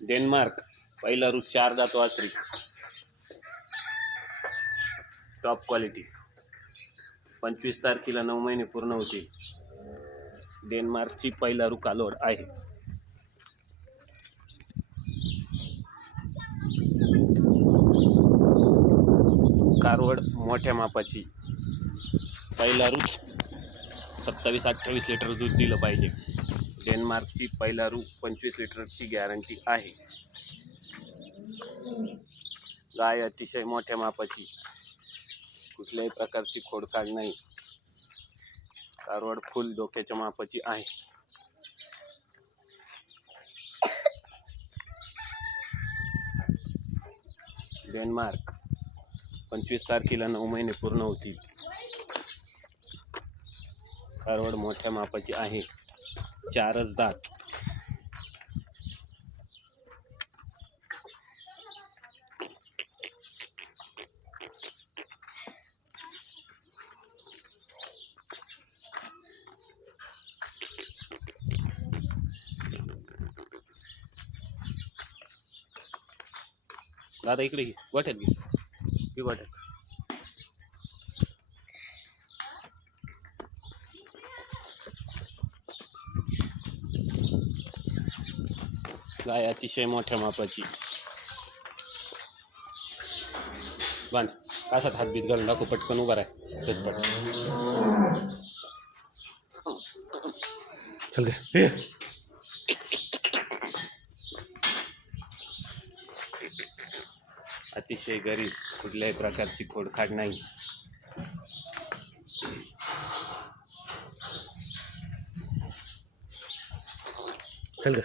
Denmark पहिला route 4 दात वासरी, top quality. 25 तारखेला 9 महिने पूर्ण होतील. डेन्मार्कची पहिला रू कालोड आहे. कारवड मोठ्या मापाची. पहिला रू 27-28 लिटर दूध दिलं पाहिजे. डेन्मार्कची पहिला रू 25 लिटरची गॅरंटी आहे. गाय अतिशय मोठ्या मापाची, कुठल्याही प्रकारची खोडकाड नाही. कारवड फुल डोक्याच्या मापाची आहे. डेन्मार्क 25 तारखेला 9 महिने पूर्ण होतील. कारवड मोठ्या मापाची आहे. 4च दात. दादा इकडे घे, गोठ्यात घे गोठ्यात. गाय अतिशय मोठ्या मापाची. बांध कासात हातबीत घालून टाकू, पटकन उभा राह. चल गे. अतिशय गरीब, कुठल्याही प्रकारची खोडखाड नाही. चल ग.